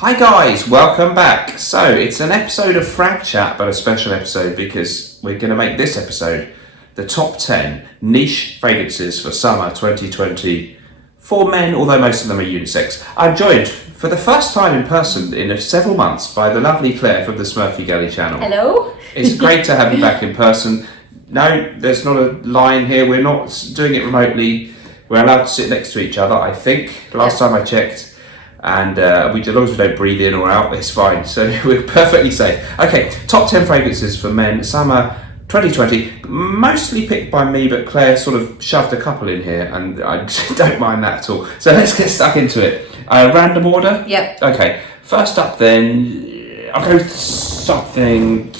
Hi guys, welcome back. So it's an episode of Frag Chat, but a special episode because we're going to make this episode the top 10 niche fragrances for summer 2020 for men, although most of them are unisex. I'm joined for the first time in person in several months by the lovely Claire from the Smurfygurly channel. Hello. It's great to have you back in person. No, there's not a line here. We're not doing it remotely. We're allowed to sit next to each other, I think. Last time I checked. And as long as we don't breathe in or out, it's fine. So we're perfectly safe. Okay, top 10 fragrances for men, summer 2020. Mostly picked by me, but Claire sort of shoved a couple in here, and I don't mind that at all. So let's get stuck into it. Random order? Yep. Okay, first up then, I'll go with something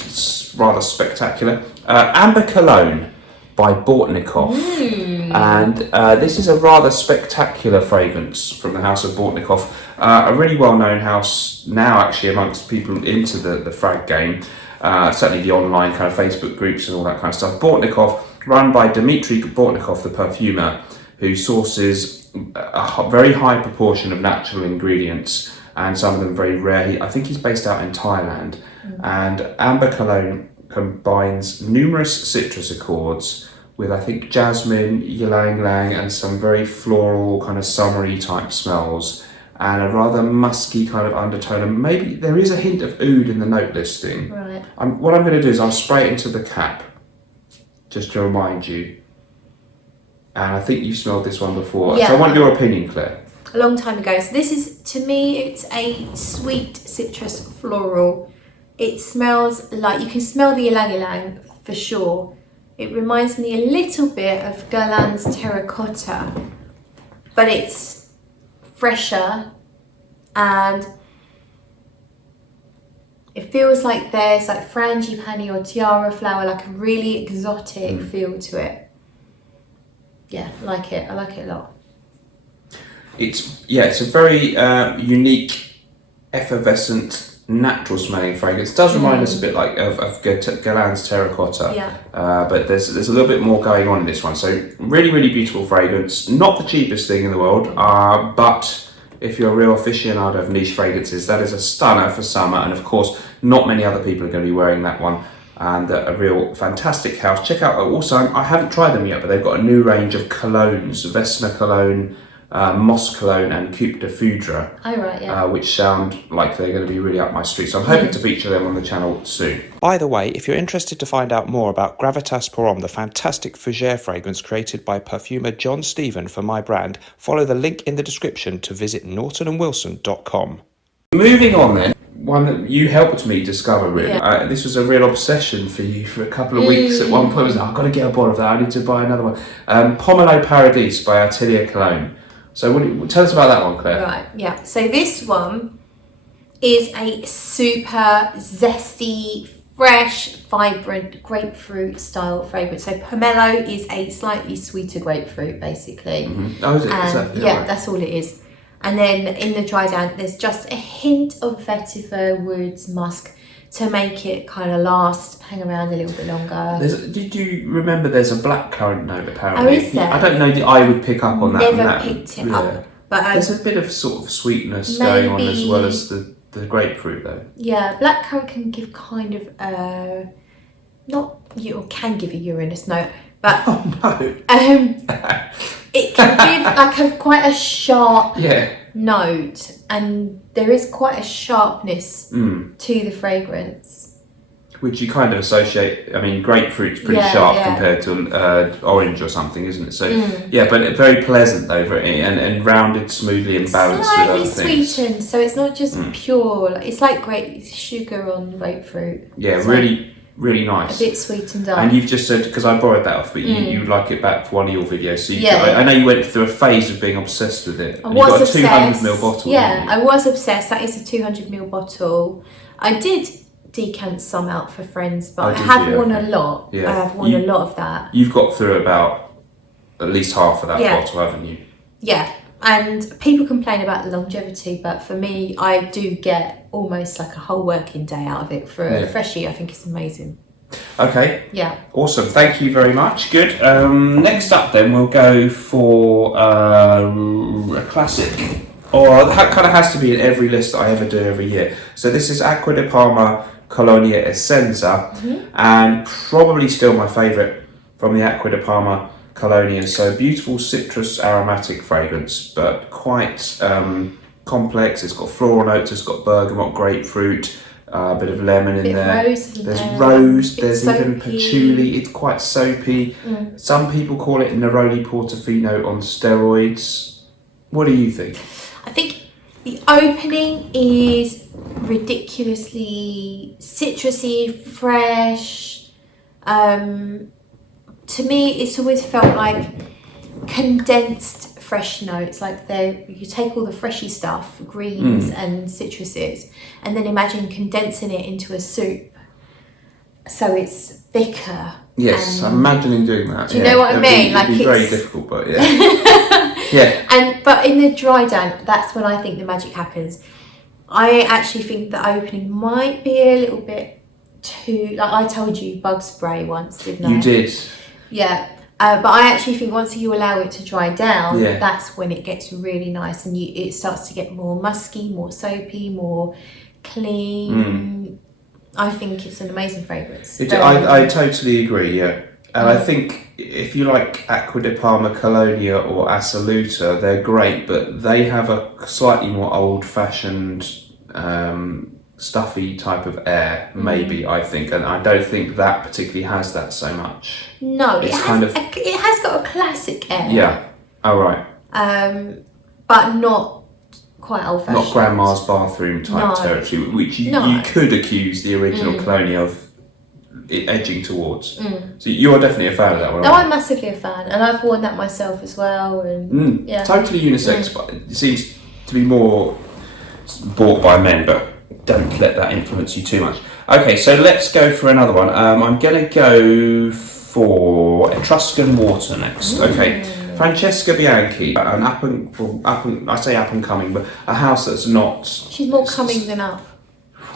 rather spectacular. Amber Cologne by BORTNIKOFF. And this is a rather spectacular fragrance from the house of BORTNIKOFF. A really well-known house now, actually, amongst people into the frag game. Certainly the online kind of Facebook groups and all that kind of stuff. BORTNIKOFF, run by Dmitry Bortnikov, the perfumer, who sources a very high proportion of natural ingredients, and some of them very rare. I think he's based out in Thailand. And Amber Cologne combines numerous citrus accords with, I think, jasmine, ylang ylang, and some very floral, kind of summery type smells, and a rather musky kind of undertone. And maybe there is a hint of oud in the note listing. Right. What I'm going to do is I'll spray it into the cap, just to remind you. And I think you've smelled this one before. Yeah. So I want your opinion, Claire. A long time ago. So this is, to me, it's a sweet citrus floral. It smells like, you can smell the ylang ylang for sure. It reminds me a little bit of Guerlain's Terracotta, but it's fresher, and it feels like there's like frangipani or tiara flower, like a really exotic feel to it. Yeah, I like it. I like it a lot. It's a very unique, effervescent, natural smelling fragrance. It does remind us a bit like of Guerlain's Terracotta. Yeah. But there's a little bit more going on in this one. So really, really beautiful fragrance. Not the cheapest thing in the world, but if you're a real aficionado of niche fragrances, that is a stunner for summer. And of course, not many other people are going to be wearing that one. And a real fantastic house. Check out, also, I haven't tried them yet, but they've got a new range of colognes, Vesna Cologne, Moss Cologne and Coupe de Foudre, Oh, right, yeah. which sound like they're going to be really up my street. So I'm hoping to feature them on the channel soon. By the way, if you're interested to find out more about Gravitas Pour Homme, the fantastic fougere fragrance created by perfumer John Stephen for my brand, follow the link in the description to visit nortonandwilson.com. Moving on then, one that you helped me discover, really. Yeah. This was a real obsession for you for a couple of weeks. At one point, I was like, I've got to get a bottle of that. I need to buy another one. POMELO PARADIS by ATELIER Cologne. So tell us about that one, Claire. Right, yeah. So this one is a super zesty, fresh, vibrant grapefruit style fragrance. So POMELO is a slightly sweeter grapefruit, basically. Oh, is it? Is that, yeah, right. that's all it is. And then in the dry down, there's just a hint of vetiver, woods, musk to make it kind of hang around a little bit longer. Did you remember there's a blackcurrant note apparently? Oh, is there? I don't know that I would pick up on that. Never picked it up. But there's a bit of sort of sweetness going on as well as the grapefruit though. Yeah, blackcurrant can give kind of can give a Uranus note, but Oh no. it can give quite a sharp note, and there is quite a sharpness to the fragrance. Which you kind of associate, I mean, grapefruit's pretty sharp compared to orange or something, isn't it? So, but very pleasant though, and rounded smoothly and balanced with other things. Slightly sweetened, so it's not just pure, it's like great sugar on grapefruit. Yeah, so really nice. A bit sweetened up. And you've just said, because I borrowed that off, but you like it back for one of your videos. So I know you went through a phase of being obsessed with it. I was was obsessed. You've got a 200ml bottle. Yeah, I was obsessed. That is a 200ml bottle. I did decant some out for friends, but I have won a lot. Yeah. I have won a lot of that. You've got through about at least half of that bottle, haven't you? Yeah, and people complain about the longevity, but for me, I do get almost like a whole working day out of it. For a freshie, I think it's amazing. Okay. Yeah. Awesome. Thank you very much. Good. Next up then, we'll go for a classic Oh, that kind of has to be in every list that I ever do every year. So this is Acqua di Parma Colonia Essenza, and probably still my favourite from the Acqua di Parma Colonia. So beautiful citrus aromatic fragrance, but quite complex. It's got floral notes, it's got bergamot, grapefruit, a bit of lemon in there. There's rose, there's even patchouli. It's quite soapy. Some people call it Neroli Portofino on steroids. What do you think? I think the opening is ridiculously citrusy, fresh. To me, it's always felt like condensed fresh notes. Like you take all the freshy stuff, greens and citruses, and then imagine condensing it into a soup. So it's thicker. Yes, I'm imagining doing that. Do you know what I mean? It'd be very difficult, but yeah. Yeah. But in the dry down, that's when I think the magic happens. I actually think the opening might be a little bit too, like I told you, bug spray once, didn't I? You did. Yeah. But I actually think once you allow it to dry down, that's when it gets really nice, and it starts to get more musky, more soapy, more clean. I think it's an amazing fragrance. I totally agree, yeah. And I think if you like Acqua di Parma Colonia or Assoluta, they're great, but they have a slightly more old-fashioned, stuffy type of air, maybe, I think. And I don't think that particularly has that so much. No, it has got a classic air. Yeah, all right. But not quite old-fashioned. Not grandma's bathroom type territory, which you could accuse the original Colonia of it edging towards. So you're definitely a fan of that one. No, I'm massively a fan, and I've worn that myself as well. And totally unisex, but it seems to be more bought by men, but don't let that influence you too much. Okay, so let's go for another one. I'm going to go for Etruscan water next. Okay, Francesca Bianchi, an up and coming, but a house that's not. She's more coming than up.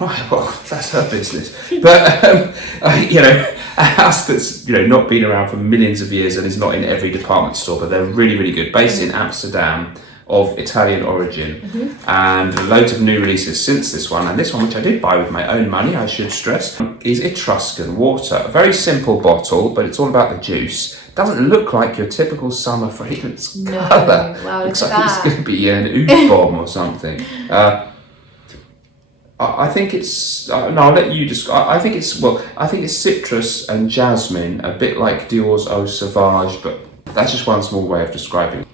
Right, well, that's her business. But, a house that's, not been around for millions of years and is not in every department store, but they're really, really good. Based in Amsterdam, of Italian origin, and loads of new releases since this one. And this one, which I did buy with my own money, I should stress, is Etruscan water. A very simple bottle, but it's all about the juice. Doesn't look like your typical summer fragrance colour. Wow, looks like it's going to be an oud bomb or something. I think it's. No, I'll let you describe. I think it's citrus and jasmine, a bit like Dior's Eau Sauvage, but that's just one small way of describing it.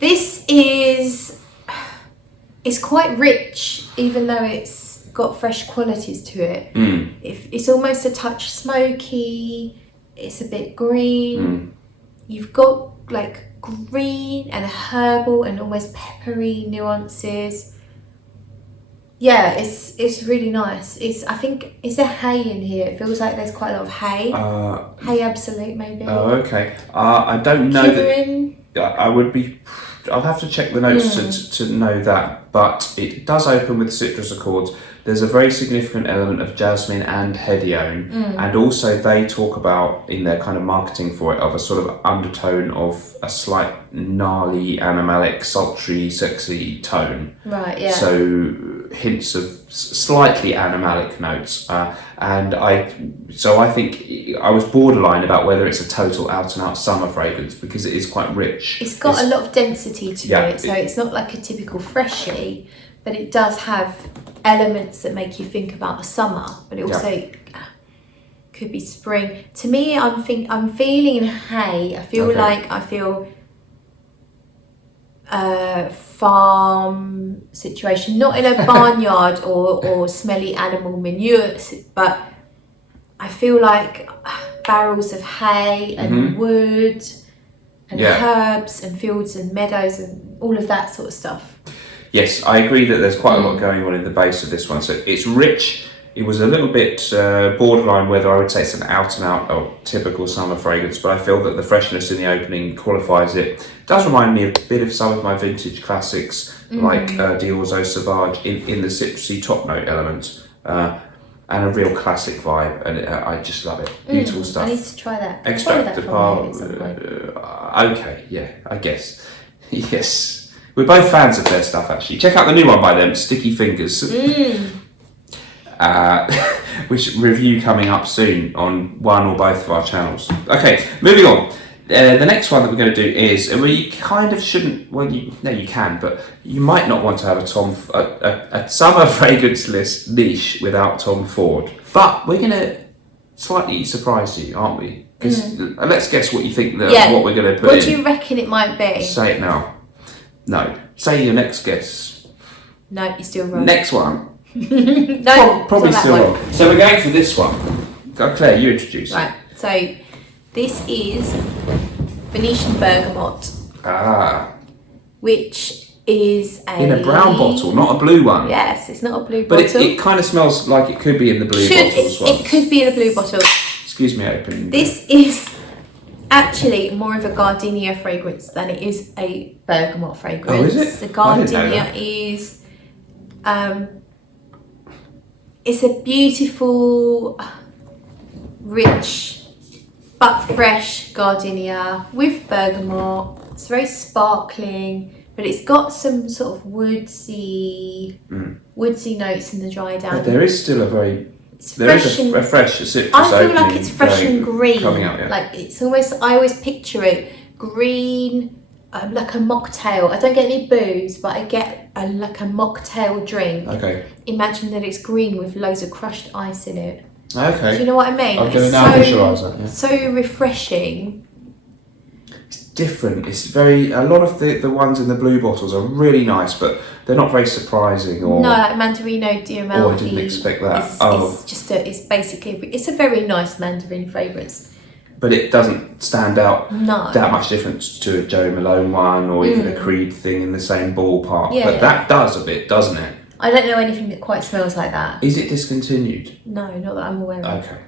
This it's quite rich, even though it's got fresh qualities to it. It's almost a touch smoky. It's a bit green. You've got like green and herbal and almost peppery nuances. Yeah, it's really nice. I think is there hay in here? It feels like there's quite a lot of hay. Hay Absolute maybe. Oh, okay. I don't know that. I would be. I'll have to check the notes to know that, but it does open with citrus accords. There's a very significant element of jasmine and hedione, and also they talk about, in their kind of marketing for it, of a sort of undertone of a slight gnarly, animalic, sultry, sexy tone. Right, yeah. So hints of slightly animalic notes, and I think I was borderline about whether it's a total out-and-out summer fragrance, because it is quite rich. It's got a lot of density to it, so it's not like a typical freshie, but it does have elements that make you think about the summer, but it also could be spring. To me, I'm feeling hay. I feel farm situation, not in a barnyard or smelly animal manure, but I feel like barrels of hay and wood and herbs and fields and meadows and all of that sort of stuff. Yes, I agree that there's quite a lot going on in the base of this one. So it's rich. It was a little bit borderline whether I would say it's an out-and-out or typical summer fragrance, but I feel that the freshness in the opening qualifies it. It does remind me a bit of some of my vintage classics, like Dior's Eau Sauvage in the citrusy top note element, and a real classic vibe, and I just love it. Beautiful stuff. I need to try that. Extract de Parma. Okay, yeah, I guess. Yes. We're both fans of their stuff, actually. Check out the new one by them, Sticky Fingers. Which review coming up soon on one or both of our channels. Okay, moving on. The next one that we're going to do is, and we kind of shouldn't, well, you can, but you might not want to have a summer fragrance list niche without Tom Ford. But we're going to slightly surprise you, aren't we? Because let's guess what you think what we're going to put in. What do you reckon it might be? Say it now. No. Say your next guess. No, you're still wrong. Next one. No, probably it's not still that wrong. So we're going for this one. Claire, you introduce it. Right, so this is Venetian Bergamot. Which is in a brown bottle, not a blue one. Yes, it's not a blue but bottle. it kind of smells like it could be in the blue bottle as well. It could be in a blue bottle. Excuse me opening. This is actually more of a gardenia fragrance than it is a bergamot fragrance. Oh, is it? The gardenia is it's a beautiful, rich but fresh gardenia with bergamot. It's very sparkling, but it's got some sort of woodsy notes in the dry down. But there is still a very a fresh citrus. I feel like it's fresh and green. Coming out, yeah. Like it's almost. I always picture it green, like a mocktail. I don't get any booze, but I get like a mocktail drink. Okay. Imagine that it's green with loads of crushed ice in it. Okay. Do you know what I mean? I'm going to now visualise that. Yeah. So refreshing. It's different. It's very. A lot of the ones in the blue bottles are really nice, but they're not very surprising. Or no, like Mandarino di Amalfi. Oh, I didn't expect that. It's basically it's a very nice mandarin fragrance. But it doesn't stand out No. that much difference to a Joe Malone one or even a Creed thing in the same ballpark. Yeah, but yeah. that does a bit, doesn't it? I don't know anything that quite smells like that. Is it discontinued? No, not that I'm aware of. Okay.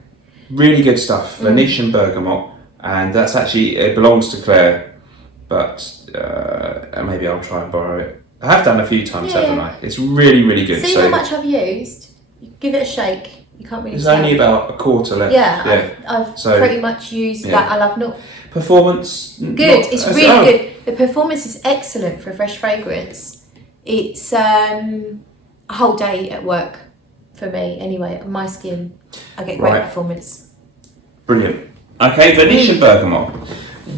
Really good stuff. Venetian Bergamot. And that's actually, it belongs to Claire, but maybe I'll try and borrow it. I have done a few times, haven't I? It's really, really good. See how much I've used? Give it a shake. You can't really There's tell. only about a quarter left. Yeah, I've pretty much used that. I love not Performance? good. It's really good. The performance is excellent for a fresh fragrance. It's a whole day at work for me anyway. On my skin, I get great performance. Brilliant. Okay, Venetian Bergamot.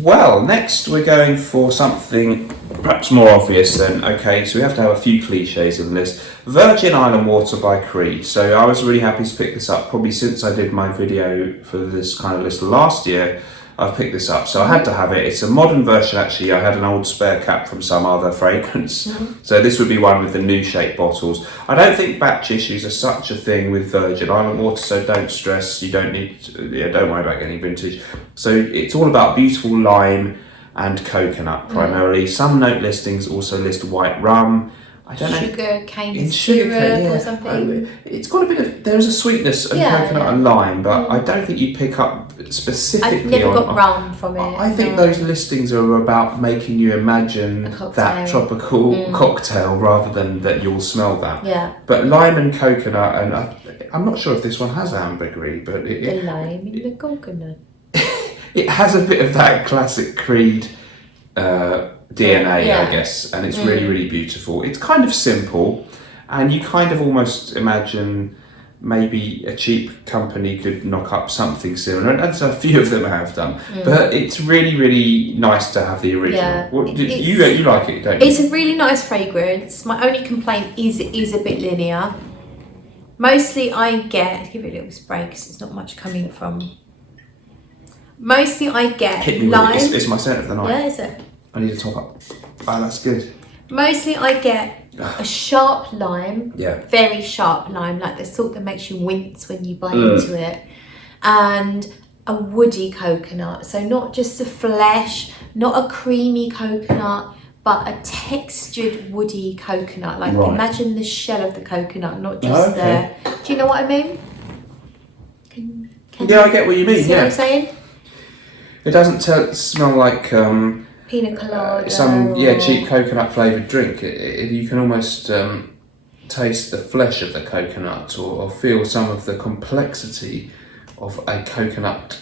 Well, next we're going for something perhaps more obvious then. Okay, so we have to have a few cliches in this. Virgin Island Water by Creed. So I was really happy to pick this up, probably since I did my video for this kind of list last year. I've picked this up, so I had to have it. It's a modern version actually. I had an old spare cap from some other fragrance. So this would be one with the new shape bottles. I don't think batch issues are such a thing with Virgin Island Water, so don't stress. You don't need to, don't worry about getting vintage. So it's all about beautiful lime and coconut primarily. Some note listings also list white rum. I don't know. Sugar cane syrup or something. It's got a bit of, there's a sweetness of coconut and lime, but I don't think you pick up specifically I've never got rum from it. I think those listings are about making you imagine that tropical cocktail rather than that you'll smell that. Yeah. But lime and coconut, and I'm not sure if this one has ambergris, but the lime in the coconut. It has a bit of that classic Creed DNA, I guess, and it's really, really beautiful. It's kind of simple, and you kind of almost imagine maybe a cheap company could knock up something similar, and so a few of them have done. But it's really, really nice to have the original. Yeah, you like it, don't you? It's a really nice fragrance. My only complaint is it is a bit linear. Mostly I get, give it a little spray because it's not much coming from. Mostly I get Hit me lime. with it. It's my scent of the night. Yeah, is it? I need a top up. Ah, that's good. Mostly I get a sharp lime, Yeah. very sharp lime, like the sort that makes you wince when you bite into it, and a woody coconut. So not just a flesh, not a creamy coconut, but a textured woody coconut. Like imagine the shell of the coconut, not just the. Do you know what I mean? Can Yeah, I get what you mean. See what I'm saying? It doesn't smell like Pina colada. some cheap coconut flavoured drink. You can almost taste the flesh of the coconut or feel some of the complexity of a coconut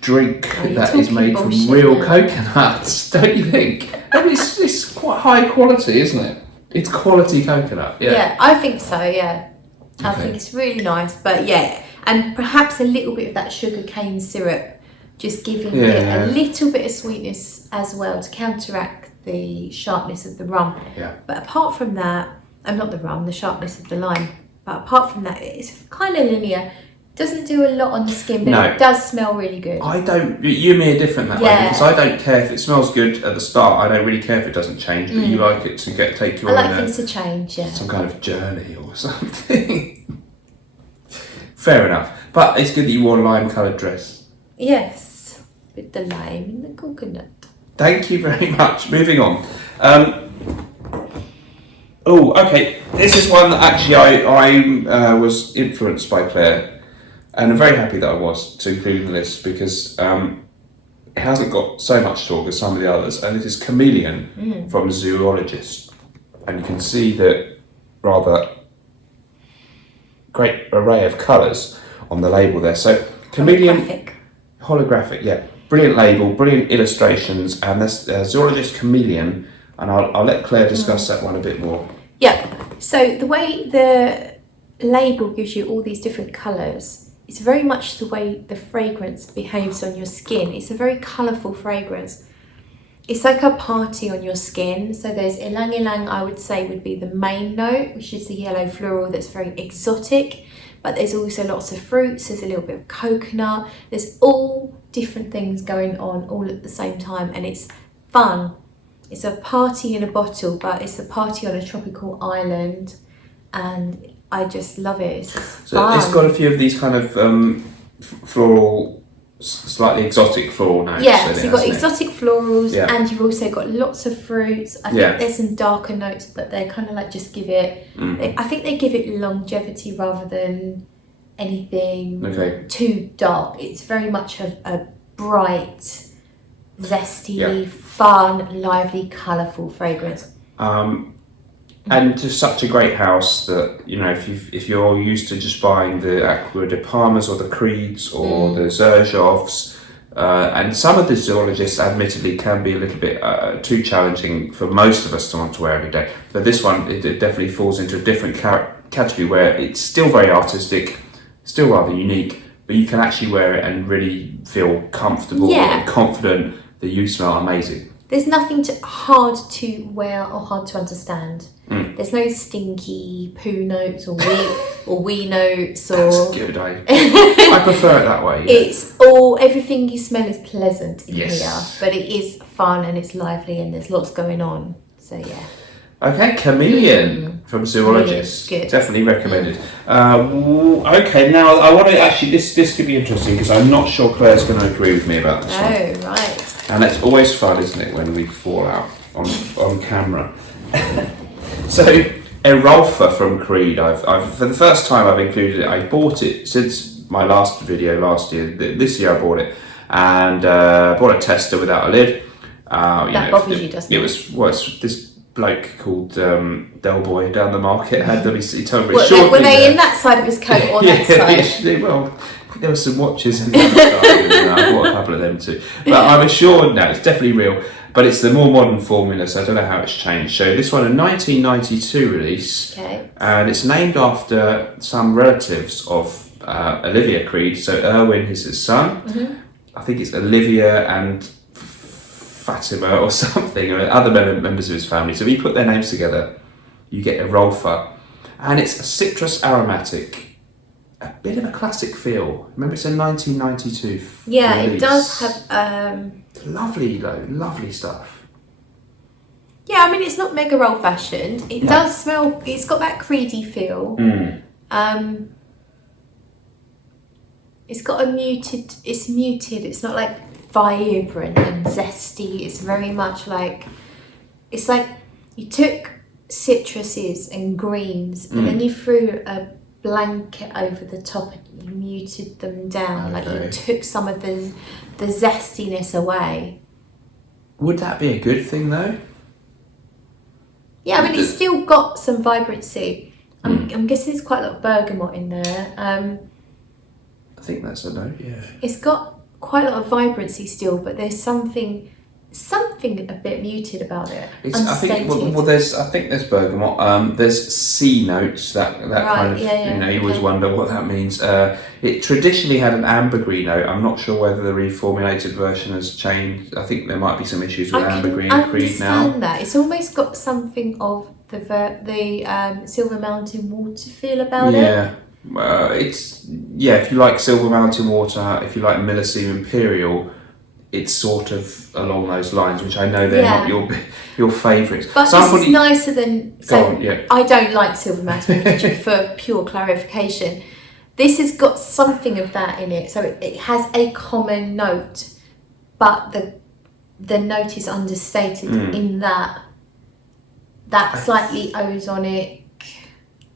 drink you're that is talking made from bullshit real now. coconuts, don't you think? I mean, it's quite high quality, isn't it? It's quality coconut. Yeah, I think so, yeah. I Okay. think it's really nice, but yeah, and perhaps a little bit of that sugar cane syrup, just giving it a little bit of sweetness as well to counteract the sharpness of the rum. Yeah. But apart from that, not the rum, the sharpness of the lime. But apart from that, it's kind of linear. Doesn't do a lot on the skin, but it does smell really good. I don't. You and me are different that way because I don't care if it smells good at the start. I don't really care if it doesn't change. But you like it to take you I on like things to change. Yeah. some kind of journey or something. Fair enough. But it's good that you wore a lime-coloured dress. Yes, with the lime and the coconut. Thank you very much. Moving on. Oh, okay. This is one that actually I was influenced by Claire. And I'm very happy that I was to include in the list because it hasn't got so much talk as some of the others. And it is Chameleon from Zoologist. And you can see the rather great array of colours on the label there. So Chameleon... Holographic, yeah. Brilliant label, brilliant illustrations. And this Zoologist Chameleon. And I'll let Claire discuss that one a bit more. Yeah. So the way the label gives you all these different colours, it's very much the way the fragrance behaves on your skin. It's a very colourful fragrance. It's like a party on your skin. So there's ylang ylang, I would say, would be the main note, which is the yellow floral that's very exotic. But there's also lots of fruits. There's a little bit of coconut. There's all different things going on all at the same time. And it's fun. It's a party in a bottle, but it's a party on a tropical island. And I just love it. It's just fun. It's got a few of these kind of floral, slightly exotic floral notes. Yeah, so you've got exotic florals, Yeah. and you've also got lots of fruits. I think there's some darker notes, but they kind of like just give it, I think they give it longevity rather than anything too dark. It's very much a bright, zesty, fun, lively, colourful fragrance. And just such a great house that, you know, if you're used to just buying the ACQUA de Parmas or the Creeds or the XERJOFFs, and some of the Zoologists admittedly can be a little bit too challenging for most of us to want to wear every day. But this one, it definitely falls into a different category where it's still very artistic, still rather unique, but you can actually wear it and really feel comfortable and confident that you smell amazing. There's nothing hard to wear or hard to understand. There's no stinky poo notes or wee notes or... That's good, I prefer it that way. Yeah. It's everything you smell is pleasant in here, but it is fun and it's lively and there's lots going on. So yeah. Okay, Chameleon from Zoologist. Good. Definitely recommended. Okay, now I want to actually, this could be interesting because I'm not sure Claire's going to agree with me about this one. Oh, right. And it's always fun, isn't it, when we fall out on camera. So, EROLFA from Creed. I've for the first time I've included it. I bought it since my last video last year. This year I bought it, and bought a tester without a lid. That bothers you, doesn't it? It's this bloke called Del Boy down the market had them. He told me Were they in that side of his coat or that side? Well, there were some watches in the other side, and I bought a couple of them too. But I'm assured now it's definitely real. But it's the more modern formula, so I don't know how it's changed. So this one, a 1992 release, and it's named after some relatives of Olivia Creed. So Erwin is his son. I think it's Olivia and Fatima or something, or other members of his family. So if you put their names together, you get EROLFA. And it's a citrus aromatic, a bit of a classic feel. Remember, it's a 1992 Yeah, release. it does have... Lovely though, lovely stuff. Yeah, I mean, it's not mega old-fashioned. It does smell... It's got that creedy feel. It's got a muted... It's muted. It's not like vibrant and zesty. It's very much like... It's like you took citruses and greens and then you threw a blanket over the top and you muted them down. Like you took some of the zestiness away. Would that be a good thing though? Yeah, I mean, it's still got some vibrancy. I'm guessing there's quite a lot of bergamot in there. I think that's a note, yeah. It's got quite a lot of vibrancy still, but there's something a bit muted about it. I think there's bergamot. There's C notes that kind of you always wonder what that means. It traditionally had an ambergris note. I'm not sure whether the reformulated version has changed. I think there might be some issues with ambergris and creed now. I understand that. It's almost got something of the Silver Mountain water feel about it. Yeah. If you like Silver Mountain water, if you like Millesime Imperial, it's sort of along those lines, which I know they're not your favourites. But this is nicer than... Yeah. I don't like Silver Mountain for pure clarification. This has got something of that in it. So it has a common note, but the note is understated in that slightly ozonic...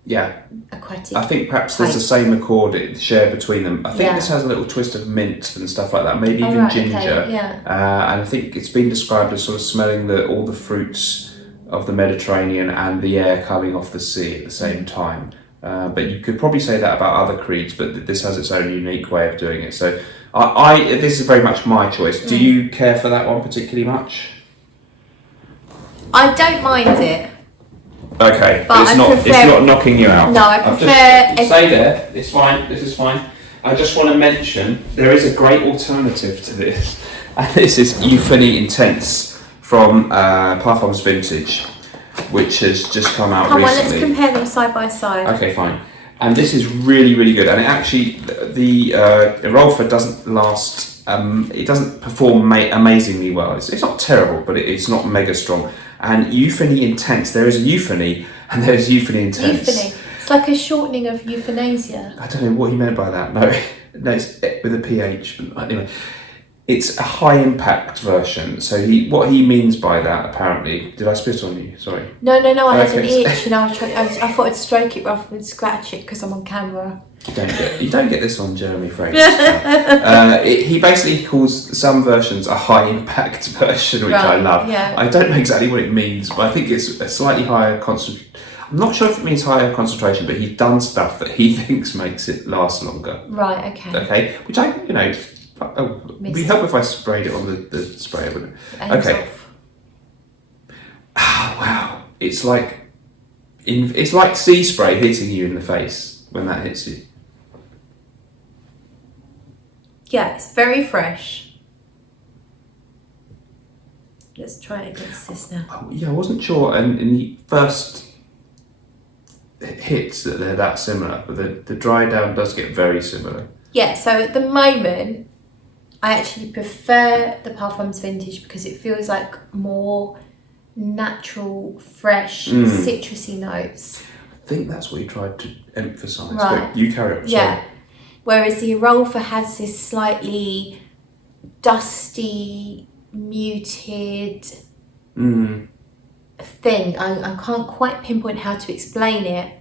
Yeah, aquatic. I think perhaps there's the same accord shared between them. I think this has a little twist of mint and stuff like that, maybe even ginger. Okay, and I think it's been described as sort of smelling all the fruits of the Mediterranean and the air coming off the sea at the same time. But you could probably say that about other creeds, but this has its own unique way of doing it. So this is very much my choice. Do you care for that one particularly much? I don't mind it. Okay, but it's not knocking you out. No, I prefer... Stay there, it's fine, this is fine. I just want to mention, there is a great alternative to this, and this is Euphony Intense from Parfums Vintage, which has just come out recently. Come on, let's compare them side by side. Okay, fine. And this is really, really good, and it actually, the EROLFA doesn't last, it doesn't perform amazingly well. It's not terrible, but it's not mega strong. And Euphony Intense, there is a Euphony and there's Euphony Intense. Euphony. It's like a shortening of euthanasia. I don't know what he meant by that. No, it's with a PH. But anyway, it's a high impact version. So what he means by that, apparently, did I spit on you? Sorry. No, I had an itch and I thought I'd stroke it rather than scratch it because I'm on camera. You don't get this on Jeremy Fragrance. He basically calls some versions a high impact version, which I love. Yeah. I don't know exactly what it means, but I think it's a slightly higher concentration. I'm not sure if it means higher concentration, but he's done stuff that he thinks makes it last longer. Right. Okay. Okay, which it'd be helpful if I sprayed it on the sprayer, wouldn't it? Okay. Wow, it's like sea spray hitting you in the face when that hits you. Yeah, it's very fresh. Let's try it against this now. I wasn't sure, and in the first hits that they're that similar, but the dry down does get very similar. Yeah, so at the moment, I actually prefer the Parfums Vintage because it feels like more natural, fresh, citrusy notes. I think that's what you tried to emphasise. Right. But you carry on. Yeah. Sorry. Whereas the EROLFA has this slightly dusty, muted thing. I can't quite pinpoint how to explain it,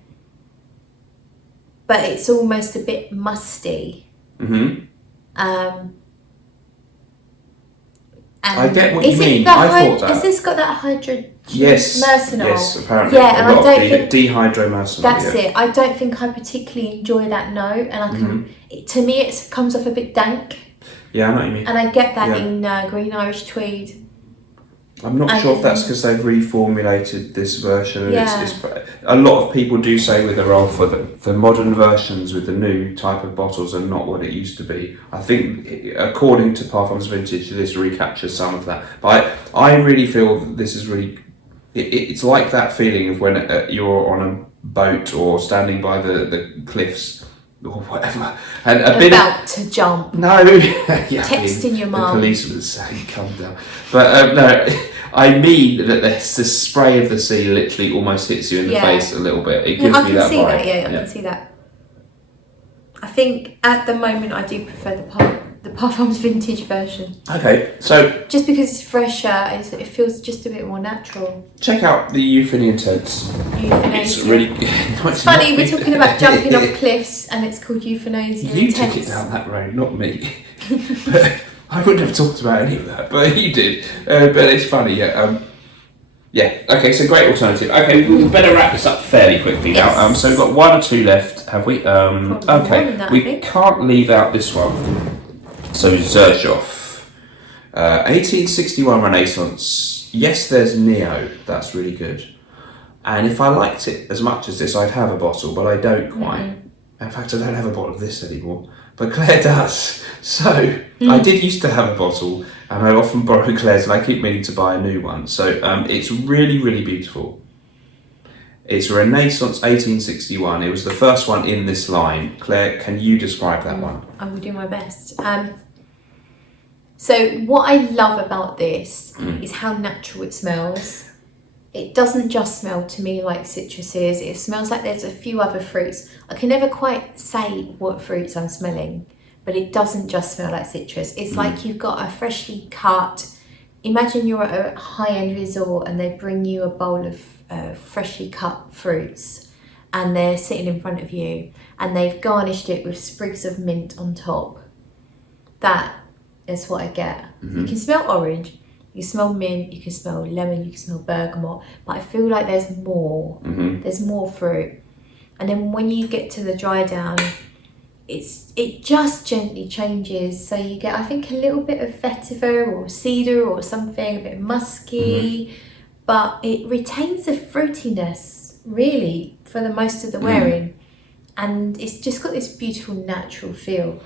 but it's almost a bit musty. Mm-hmm. And I get what you mean. I thought that. Has this got that hydrogen? Yes. Mercenol? Yes, apparently. Yeah, and I don't think dihydromercenol. That's it. I don't think I particularly enjoy that note, and I can. To me, it comes off a bit dank. Yeah, I know what you mean. And I get that in Green Irish Tweed. I'm not sure if that's because they've reformulated this version. It's a lot of people do say with EROLFA that the modern versions with the new type of bottles are not what it used to be. I think, according to Parfums Vintage, this recaptures some of that. But I really feel that this is really... It's like that feeling of when you're on a boat or standing by the cliffs or whatever, and about to jump. No, texting your mum. The police would say, "Come down." But no, I mean that the spray of the sea literally almost hits you in the face a little bit. It gives me that vibe. I can see that. I think at the moment I do prefer the Parfums Vintage version. Okay, so just because it's fresher, it feels just a bit more natural. Check out the Euphony Intense. It's really good. It's funny, we're talking about jumping off cliffs and it's called Euthanasia. You took it down that road, not me. But I wouldn't have talked about any of that, but you did. But it's funny, okay, so great alternative. Okay, we better wrap this up fairly quickly now. So we've got one or two left, have we? Okay, we can't leave out this one. So ZOOLOGIST, 1861 Renaissance. Yes, there's Neo. That's really good. And if I liked it as much as this, I'd have a bottle, but I don't quite. In fact, I don't have a bottle of this anymore. But Claire does. So I did used to have a bottle, and I often borrow Claire's, and I keep meaning to buy a new one. So it's really, really beautiful. It's Renaissance 1861. It was the first one in this line. Claire, can you describe that one? I will do my best. So what I love about this is how natural it smells. It doesn't just smell to me like citruses. It smells like there's a few other fruits. I can never quite say what fruits I'm smelling, but it doesn't just smell like citrus. It's like you've got a freshly cut. Imagine you're at a high-end resort and they bring you a bowl of freshly cut fruits, and they're sitting in front of you, and they've garnished it with sprigs of mint on top. That is what I get. You can smell orange. You can smell mint, you can smell lemon, you can smell bergamot, but I feel like there's more. There's more fruit. And then when you get to the dry down, it just gently changes. So you get, I think, a little bit of vetiver or cedar or something, a bit musky, but it retains the fruitiness, really, for the most of the wearing. And it's just got this beautiful natural feel.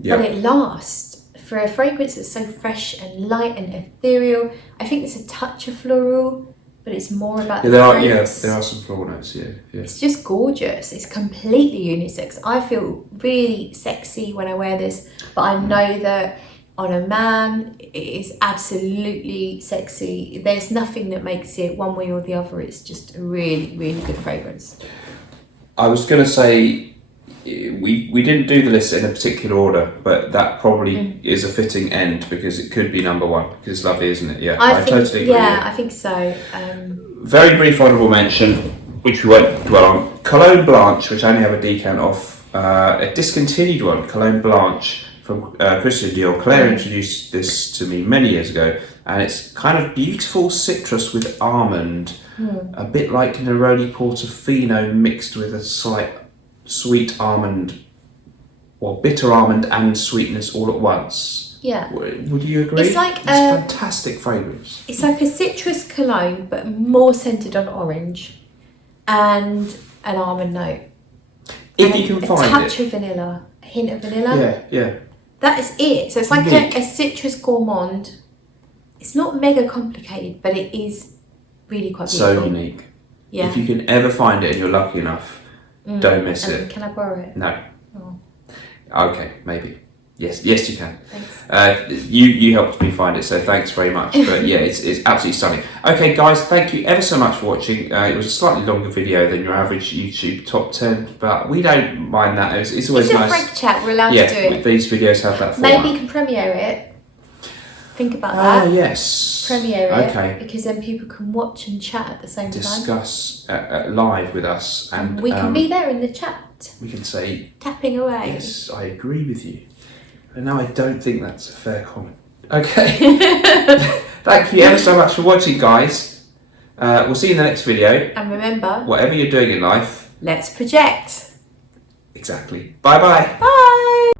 But it lasts. For a fragrance that's so fresh and light and ethereal, I think it's a touch of floral, but it's more about the fruits. There are some floral notes, yeah. It's just gorgeous. It's completely unisex. I feel really sexy when I wear this, but I know that on a man, it is absolutely sexy. There's nothing that makes it one way or the other. It's just a really, really good fragrance. I was going to say, we didn't do the list in a particular order, but that probably is a fitting end because it could be number one because it's lovely, isn't it? Yeah, I totally agree. Yeah, I think so. Very brief honourable mention, which we won't dwell on. Cologne Blanche, which I only have a decant of, a discontinued one, Cologne Blanche from Christian Dior. Claire introduced this to me many years ago, and it's kind of beautiful citrus with almond, a bit like Neroli Portofino mixed with a slight sweet almond, or bitter almond and sweetness all at once. Yeah. Would you agree? It's like it's a fantastic fragrance. It's like a citrus cologne, but more centered on orange and an almond note. If you can find it. A touch of vanilla, a hint of vanilla. Yeah. That is it. So it's like a citrus gourmand. It's not mega complicated, but it is really quite beautiful. So unique. Yeah. If you can ever find it and you're lucky enough, don't miss it. Can I borrow it? No. Oh. Okay, maybe. Yes, you can. Thanks. You helped me find it, so thanks very much. But yeah, it's absolutely stunning. Okay, guys, thank you ever so much for watching. It was a slightly longer video than your average YouTube top 10, but we don't mind that. It's always nice. It's a frank chat. We're allowed to do it. These videos have that format. Maybe you can premiere it. Think about that. Oh, yes. Premiere it. Okay. Because then people can watch and chat at the same time. Discuss live with us. And we can be there in the chat. We can say, tapping away. yes, I agree with you. And now I don't think that's a fair comment. Okay. Thank you ever so much for watching, guys. We'll see you in the next video. And remember, whatever you're doing in life, let's project. Exactly. Bye-bye. Bye.